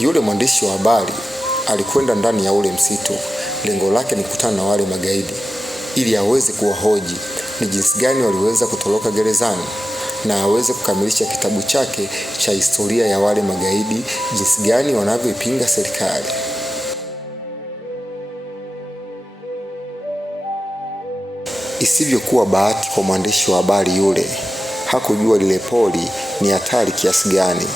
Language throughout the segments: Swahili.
Yule mwandishi wa habari alikwenda ndani ya ule msitu. Lengo lake ni kukutana na wale magaidi ili aweze kuwahoji ni jinsi gani waliweza kutoroka gerezani na aweze kukamilisha kitabu chake cha historia ya wale magaidi, jinsi gani wanavyoipinga serikali. Isivyokuwa bahati kwa mwandishi wa habari yule, hakujua lile pori ni hatari kiasi gani.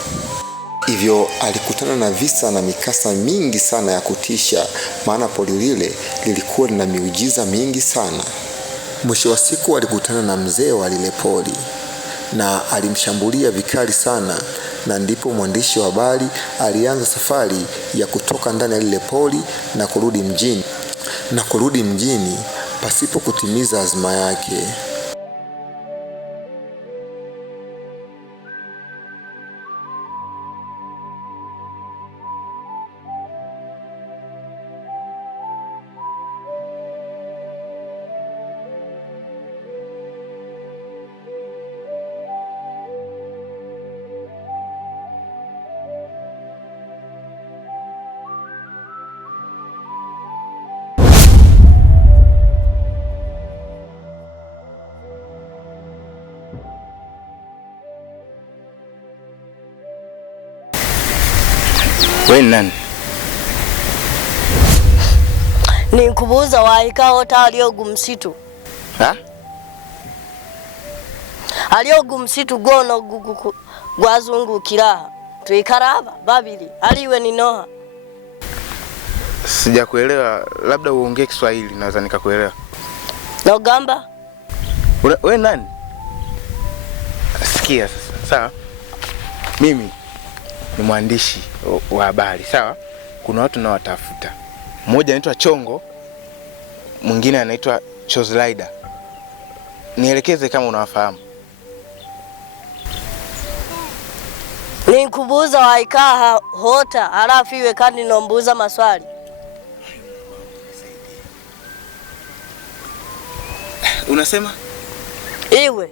Hivyo alikutana na visa na mikasa mingi sana ya kutisha, maana pori lile lilikuwa na miujiza mingi sana. Mwisho wa siku alikutana na mzee wa lile pori na alimshambulia vikali sana, na ndipo mwandishi wa habari alianza safari ya kutoka ndani ya lile pori na kurudi mjini pasipo kutimiza azma yake. Wewe ni nani? Ni Nkubuza wa Ikaota aliogu msitu. Ha? Aliogu msitu gono gwazungu kiraha. Tuikaraba babili aliwe ni Noha. Sijakuelewa, labda uongee Kiswahili naweza nikakuelewa. Nogamba? Wewe nani? Sikia sasa, sawa? Mimi ni mwandishi wa habari, sawa? Kuna watu na watafuta. Mmoja anaitwa Chongo, mwingine anaitwa Chozlaida. Nielekeze kama unawafahamu. Ni Nkubuza wa Ikaota halafu iwe kandi nombuza maswali. Unasema? Iwe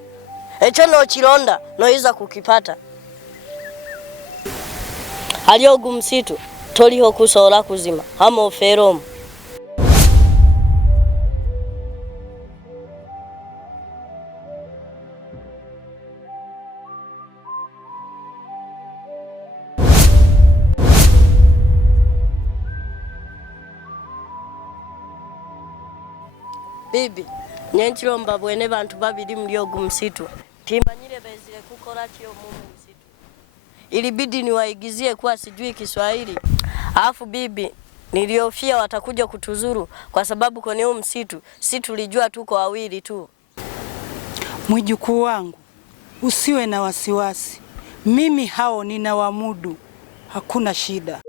echo no chironda noiza kukipata. Aliogu msitu toliho kusola kuzima hamo feromu. Bibi nyenchilomba bwene bantu babili mliogu msitu timanyile bezile kukora kio mumu msitu. Ilibidi niwaigizie kuwa sijui Kiswahili. Alafu bibi niliofia watakuja kutuzuru kwa sababu kwenye huu msitu si tulijua tuko wawili tu. Mjukuu wangu, usiwe na wasiwasi. Mimi hao ninawamudu. Hakuna shida.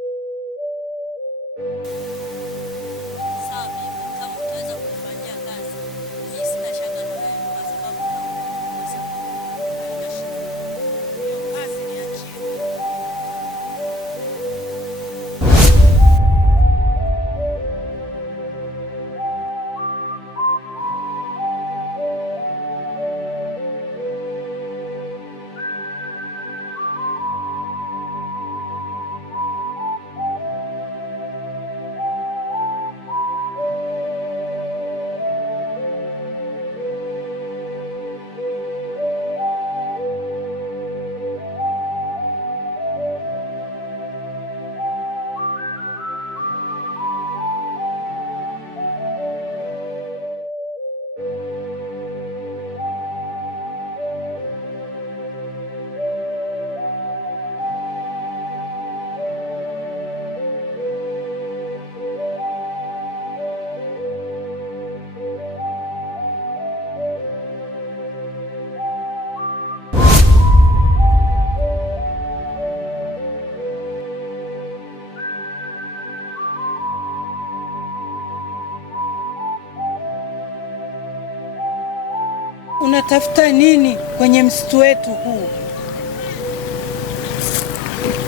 Unatafuta nini kwenye msitu wetu huu?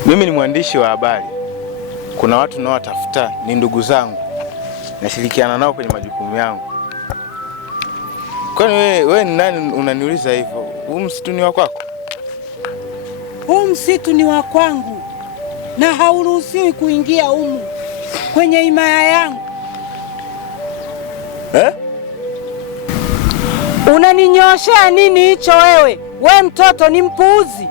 Mimi ni mwandishi wa habari. Kuna watu nao watafuta, ni ndugu zangu. Nashirikiana nao kwenye majukumu yangu. Kwani wewe ni nani unaniuliza hivyo? Huu msitu ni wa kwako? Huu msitu ni wa kwangu. na hauruhusiwi kuingia humu kwenye himaya yangu. Unaninyoshea nini hicho wewe? We mtoto ni mpuuzi.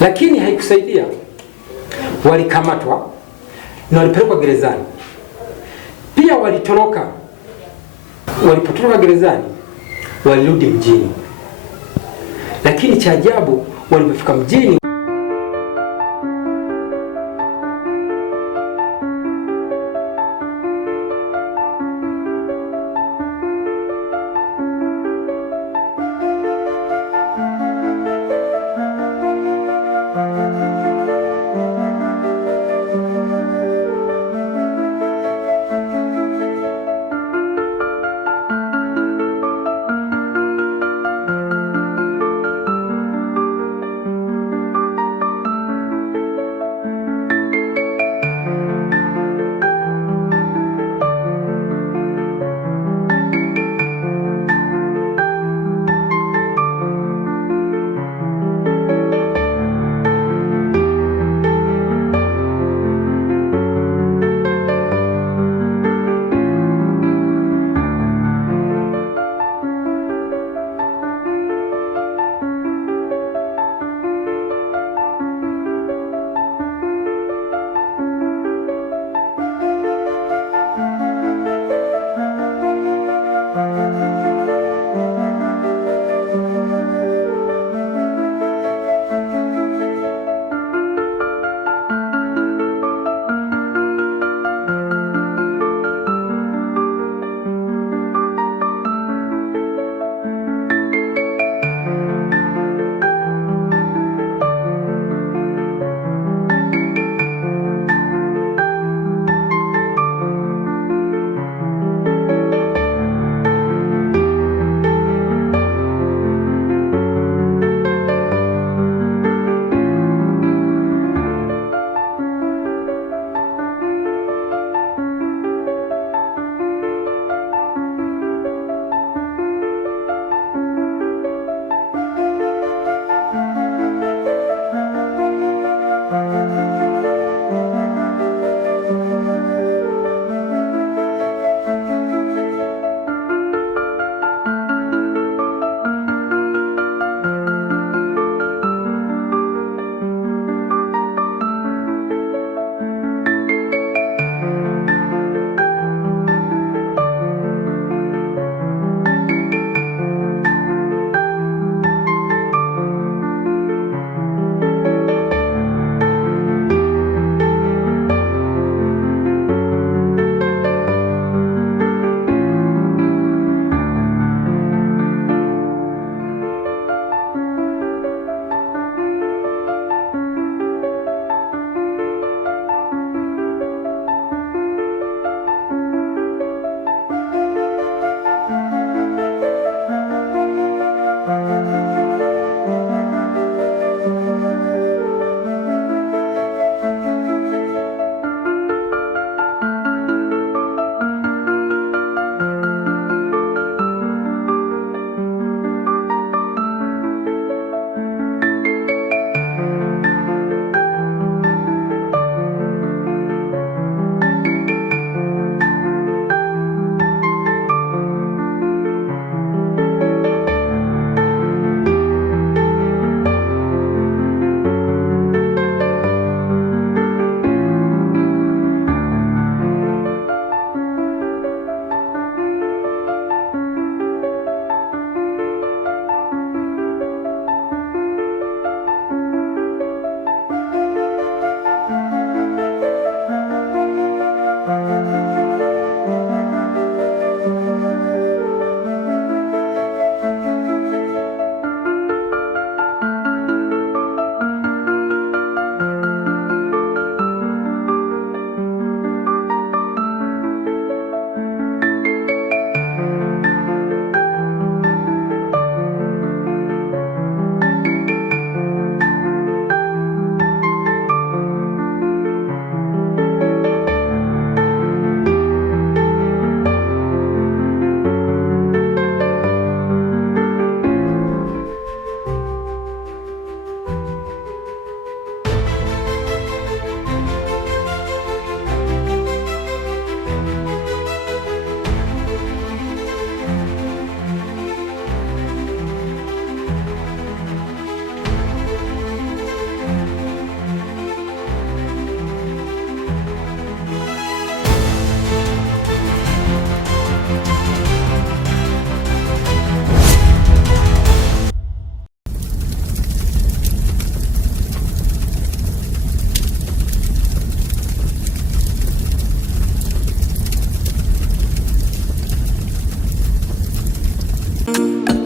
Lakini haikusaidia. Walikamatwa na walipelekwa gerezani. Pia walitoroka. Walipotoroka gerezani, walirudi mjini. Lakini cha ajabu, walipofika mjini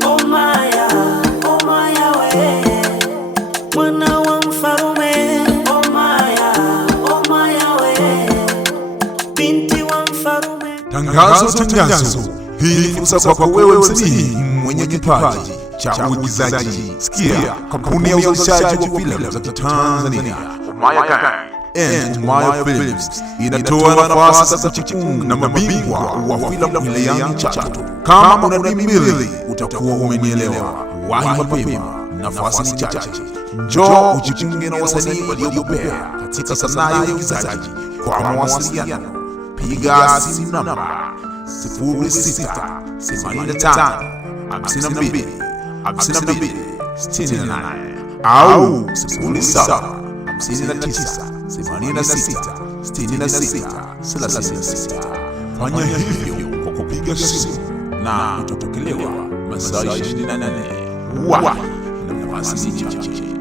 Omaya, omaya we, mwana wa mfarume. Omaya, omaya we, binti wa mfarume. Tangazo. Hii ni fursa kwako wewe msanii mwenye kipaji cha uigizaji. Sikia, kampuni ya uzalishaji wa filamu za Tanzania Omaya and Omaya Films inatoa nafasi za kuchipuka na mabingwa wa filamu wilayani Chato. Kama una mbili utakuwa umenielewa. Wahi mapema, nafasi ni chache. Njoo ujiunge na wasanii waliobobea katika sanaa ya uigizaji. Kwa mawasiliano piga simu namba 0685525268 au 0759866636. Fanya hivyo kwa kupiga simu na utapokelewa masaa 24. Wa nafasi chache.